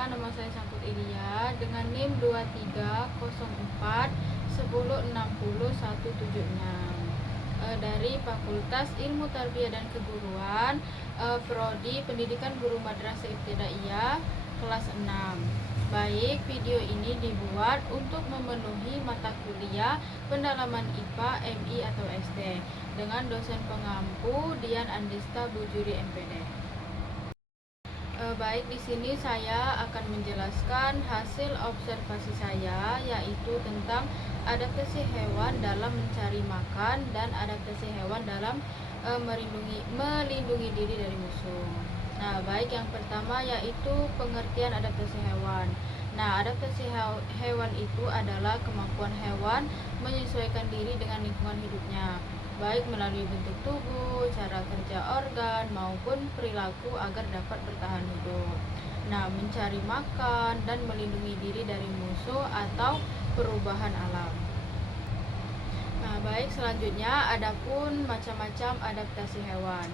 Perkenalkan, nama saya Sangkut Ilya dengan NIM 230401060176 dari Fakultas Ilmu Tarbiyah dan Keguruan, Prodi Pendidikan Guru Madrasah Ibtidaiyah kelas 6. Baik, video ini dibuat untuk memenuhi mata kuliah pendalaman IPA, MI atau SD dengan dosen pengampu Dian Andista Bujuri MPD. Baik, di sini saya akan menjelaskan hasil observasi saya, yaitu tentang adaptasi hewan dalam mencari makan dan adaptasi hewan dalam melindungi diri dari musuh. Nah, baik, yang pertama yaitu pengertian adaptasi hewan. Nah, adaptasi hewan itu adalah kemampuan hewan menyesuaikan diri dengan lingkungan hidupnya, baik melalui bentuk tubuh, cara kerja organ, maupun perilaku agar dapat bertahan hidup. Nah, mencari makan dan melindungi diri dari musuh atau perubahan alam. Nah, baik, selanjutnya adapun macam-macam adaptasi hewan.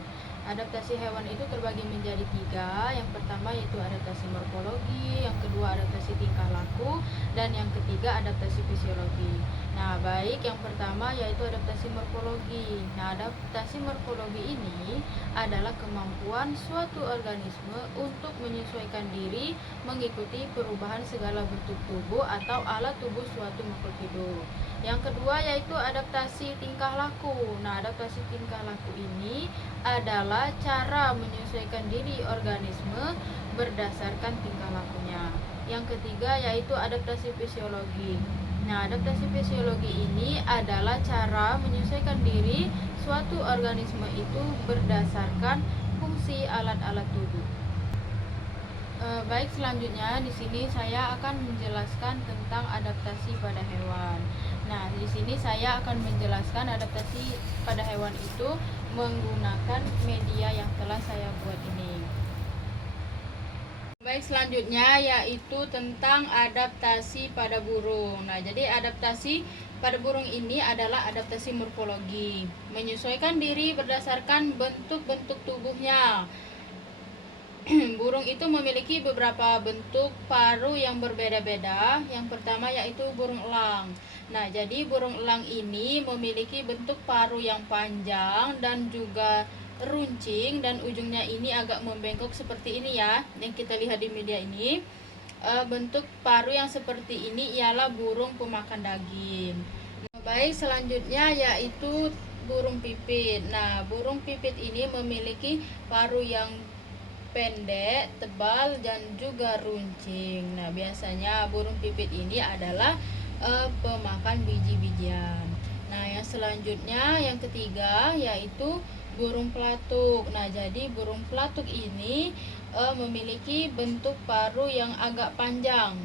Adaptasi hewan itu terbagi menjadi 3. Yang pertama yaitu adaptasi morfologi, yang kedua adaptasi tingkah laku, dan yang ketiga adaptasi fisiologi. Nah, baik, yang pertama yaitu adaptasi morfologi. Nah, adaptasi morfologi ini adalah kemampuan suatu organisme untuk menyesuaikan diri mengikuti perubahan segala bentuk tubuh atau alat tubuh suatu makhluk hidup. Yang kedua yaitu adaptasi tingkah laku. Nah, adaptasi tingkah laku ini adalah cara menyesuaikan diri organisme berdasarkan tingkah lakunya. Yang ketiga yaitu adaptasi fisiologi. Nah, adaptasi fisiologi ini adalah cara menyesuaikan diri suatu organisme itu berdasarkan fungsi alat-alat tubuh. Baik, selanjutnya di sini saya akan menjelaskan tentang adaptasi pada hewan. Nah, di sini saya akan menjelaskan adaptasi pada hewan itu menggunakan media yang telah saya buat ini. Baik, selanjutnya yaitu tentang adaptasi pada burung. Nah, jadi adaptasi pada burung ini adalah adaptasi morfologi, menyesuaikan diri berdasarkan bentuk-bentuk tubuhnya. Burung itu memiliki beberapa bentuk paruh yang berbeda-beda. Yang pertama yaitu burung elang. Nah, jadi burung elang ini memiliki bentuk paruh yang panjang dan juga runcing, dan ujungnya ini agak membengkok seperti ini ya, yang kita lihat di media ini. Bentuk paruh yang seperti ini ialah burung pemakan daging. Baik, selanjutnya yaitu burung pipit. Nah, burung pipit ini memiliki paruh yang pendek, tebal, dan juga runcing. Nah, biasanya burung pipit ini adalah pemakan biji-bijian. Nah, yang selanjutnya yang ketiga yaitu burung pelatuk. Nah, jadi burung pelatuk ini memiliki bentuk paruh yang agak panjang,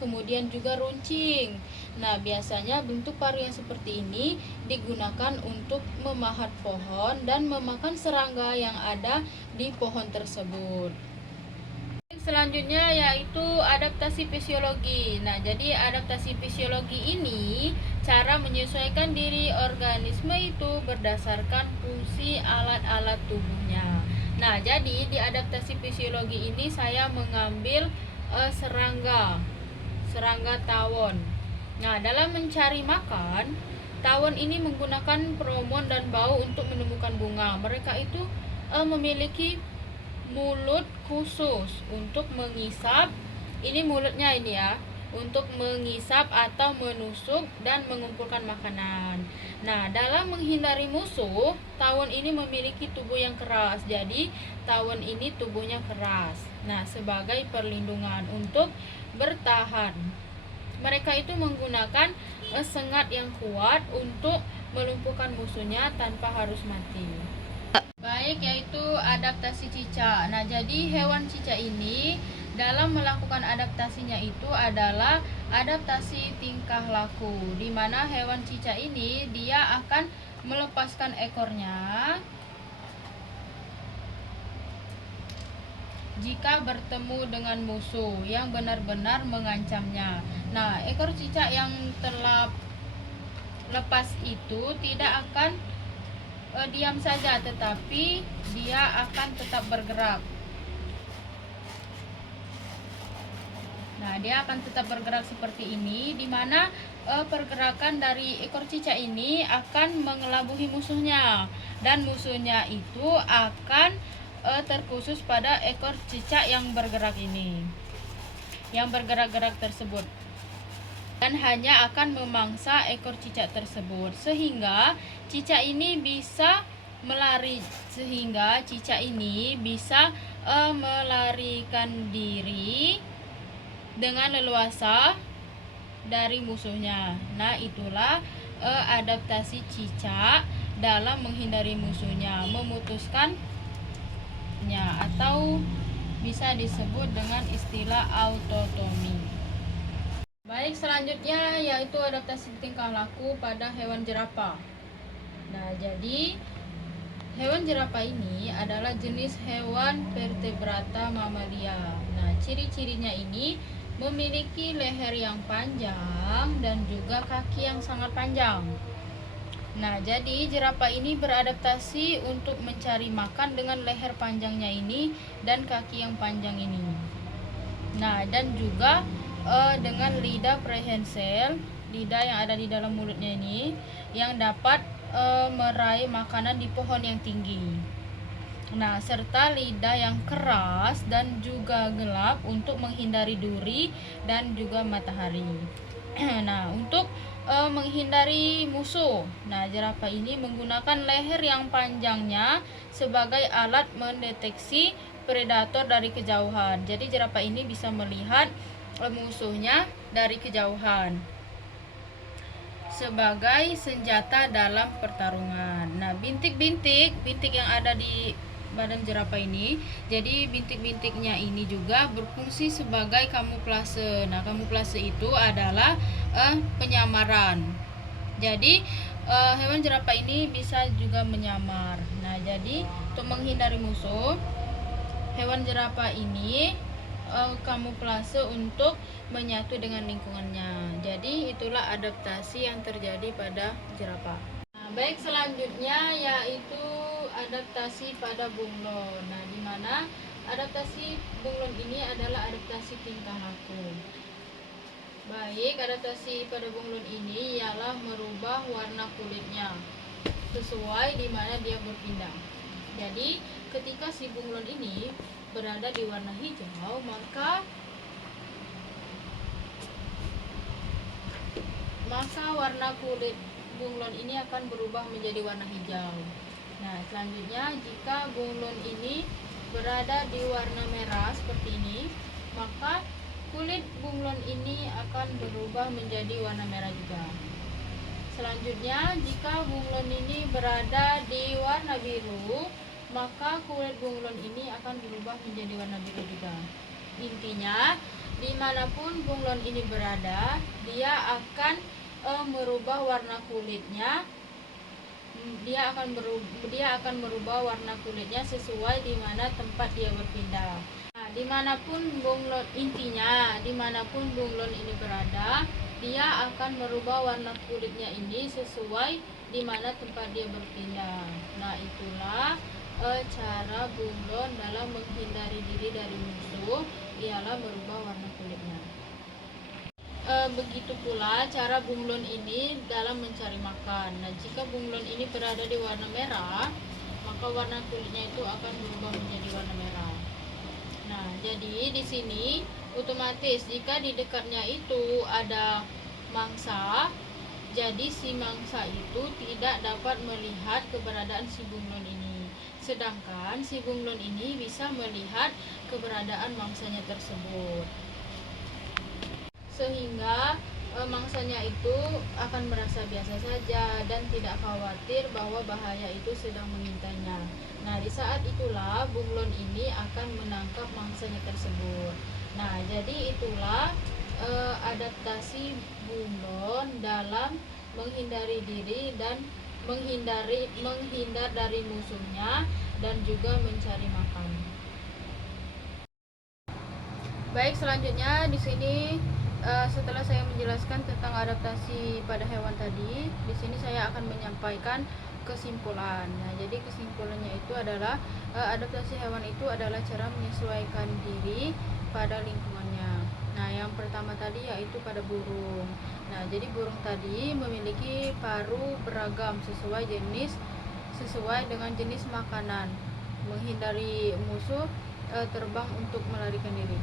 kemudian juga runcing. Nah, biasanya bentuk paruh yang seperti ini digunakan untuk memahat pohon dan memakan serangga yang ada di pohon tersebut. Selanjutnya yaitu adaptasi fisiologi. Nah, jadi adaptasi fisiologi ini cara menyesuaikan diri organisme itu berdasarkan fungsi alat-alat tubuhnya. Nah, jadi di adaptasi fisiologi ini saya mengambil serangga tawon. Nah, dalam mencari makan, tawon ini menggunakan feromon dan bau untuk menemukan bunga. Mereka itu memiliki mulut khusus untuk mengisap. Ini mulutnya ini ya, untuk mengisap atau menusuk dan mengumpulkan makanan. Nah, dalam menghindari musuh, tawon ini memiliki tubuh yang keras. Jadi, tawon ini tubuhnya keras. Nah, sebagai perlindungan untuk bertahan, mereka itu menggunakan sengat yang kuat untuk melumpuhkan musuhnya tanpa harus mati. Baik, yaitu adaptasi cicak. Nah, jadi hewan cicak ini dalam melakukan adaptasinya itu adalah adaptasi tingkah laku, di mana hewan cicak ini dia akan melepaskan ekornya jika bertemu dengan musuh yang benar-benar mengancamnya. Nah, ekor cicak yang telah lepas itu tidak akan diam saja, tetapi dia akan tetap bergerak. Nah, dia akan tetap bergerak seperti ini, di mana pergerakan dari ekor cicak ini akan mengelabuhi musuhnya, dan musuhnya itu akan terkhusus pada ekor cicak yang bergerak ini, yang bergerak-gerak tersebut, dan hanya akan memangsa ekor cicak tersebut, sehingga cicak ini bisa melarikan diri dengan leluasa dari musuhnya. Nah, itulah adaptasi cicak dalam menghindari musuhnya, memutuskannya, atau bisa disebut dengan istilah autotomi. Baik, selanjutnya yaitu adaptasi tingkah laku pada hewan jerapah. Nah, jadi hewan jerapah ini adalah jenis hewan vertebrata mamalia. Nah, ciri-cirinya ini memiliki leher yang panjang dan juga kaki yang sangat panjang. Nah, jadi jerapah ini beradaptasi untuk mencari makan dengan leher panjangnya ini dan kaki yang panjang ini. Nah, dan juga dengan lidah prehensile, lidah yang ada di dalam mulutnya ini, yang dapat meraih makanan di pohon yang tinggi. Nah, serta lidah yang keras dan juga gelap untuk menghindari duri dan juga matahari. Nah, untuk menghindari musuh, nah jerapah ini menggunakan leher yang panjangnya sebagai alat mendeteksi predator dari kejauhan. Jadi jerapah ini bisa melihat musuhnya dari kejauhan sebagai senjata dalam pertarungan. Nah, bintik yang ada di badan jerapah ini, jadi bintik-bintiknya ini juga berfungsi sebagai kamuflase. Nah, kamuflase itu adalah penyamaran. Jadi hewan jerapah ini bisa juga menyamar. Nah, jadi untuk menghindari musuh, hewan jerapah ini kamuflase untuk menyatu dengan lingkungannya. Jadi itulah adaptasi yang terjadi pada jerapah. Nah, baik, selanjutnya yaitu adaptasi pada bunglon. Nah, di mana adaptasi bunglon ini adalah adaptasi tingkah laku. Baik, adaptasi pada bunglon ini ialah merubah warna kulitnya sesuai di mana dia berpindah. Jadi, ketika si bunglon ini berada di warna hijau, maka warna kulit bunglon ini akan berubah menjadi warna hijau. Nah, selanjutnya jika bunglon ini berada di warna merah seperti ini, maka kulit bunglon ini akan berubah menjadi warna merah juga. Selanjutnya, jika bunglon ini berada di warna biru, maka kulit bunglon ini akan berubah menjadi warna biru juga. Intinya, dimanapun bunglon ini berada, dia akan merubah warna kulitnya. Dia akan merubah warna kulitnya sesuai di mana tempat dia berpindah. Nah, dimanapun bunglon ini berada, dia akan merubah warna kulitnya ini sesuai di mana tempat dia berpindah. Nah, itulah cara bunglon dalam menghindari diri dari musuh, ialah merubah warna kulitnya. Begitu pula cara bunglon ini dalam mencari makan. Nah, jika bunglon ini berada di warna merah, maka warna kulitnya itu akan berubah menjadi warna merah. Nah, jadi di sini otomatis jika di dekatnya itu ada mangsa, jadi si mangsa itu tidak dapat melihat keberadaan si bunglon ini. Sedangkan si bunglon ini bisa melihat keberadaan mangsanya tersebut, sehingga mangsanya itu akan merasa biasa saja dan tidak khawatir bahwa bahaya itu sedang mengintainya. Nah, di saat itulah bunglon ini akan menangkap mangsanya tersebut. Nah, jadi itulah adaptasi bunglon dalam menghindari diri dan menghindar dari musuhnya dan juga mencari makan. Baik, selanjutnya di sini setelah saya menjelaskan tentang adaptasi pada hewan tadi, di sini saya akan menyampaikan kesimpulan. Nah, jadi kesimpulannya itu adalah adaptasi hewan itu adalah cara menyesuaikan diri pada lingkungannya. Nah, yang pertama tadi yaitu pada burung. Nah, jadi burung tadi memiliki paruh beragam sesuai dengan jenis makanan, menghindari musuh, terbang untuk melarikan diri.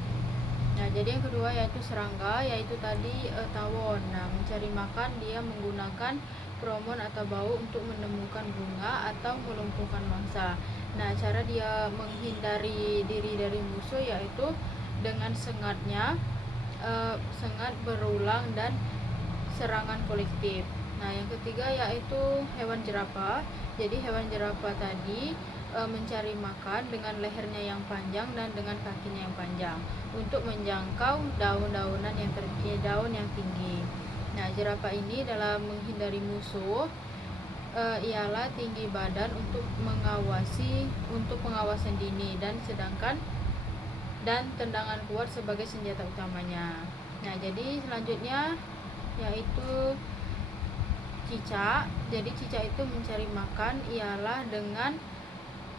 Nah, jadi yang kedua yaitu serangga, yaitu tadi tawon. Nah, mencari makan dia menggunakan feromon atau bau untuk menemukan bunga atau melumpuhkan mangsa. Nah, cara dia menghindari diri dari musuh yaitu dengan sengat berulang dan serangan kolektif. Nah, yang ketiga yaitu hewan jerapah. Jadi hewan jerapah tadi mencari makan dengan lehernya yang panjang dan dengan kakinya yang panjang untuk menjangkau daun yang tinggi. Nah, jerapah ini dalam menghindari musuh ialah tinggi badan untuk pengawasan dini dan tendangan kuat sebagai senjata utamanya. Nah, jadi selanjutnya yaitu cicak. Jadi cicak itu mencari makan ialah dengan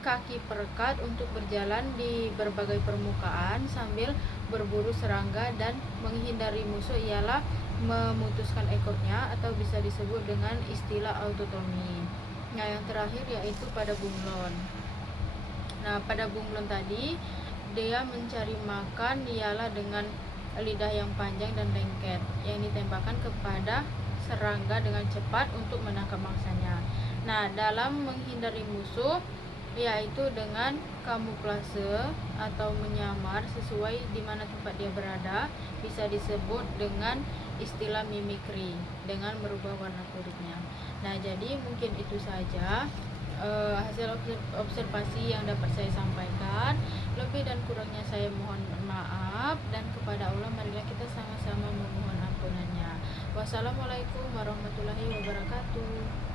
kaki perekat untuk berjalan di berbagai permukaan sambil berburu serangga, dan menghindari musuh ialah memutuskan ekornya atau bisa disebut dengan istilah autotomi. Nah, yang terakhir yaitu pada bunglon. Nah, pada bunglon tadi dia mencari makan ialah dengan lidah yang panjang dan lengket yang ditembakkan kepada serangga dengan cepat untuk menangkap mangsanya. Nah, dalam menghindari musuh yaitu dengan kamuflase atau menyamar sesuai di mana tempat dia berada, bisa disebut dengan istilah mimikri dengan merubah warna kulitnya. Nah, jadi mungkin itu saja hasil observasi yang dapat saya sampaikan. Lebih dan kurangnya saya mohon maaf, dan kepada Allah marilah kita sama-sama memohon ampunannya. Wassalamualaikum warahmatullahi wabarakatuh.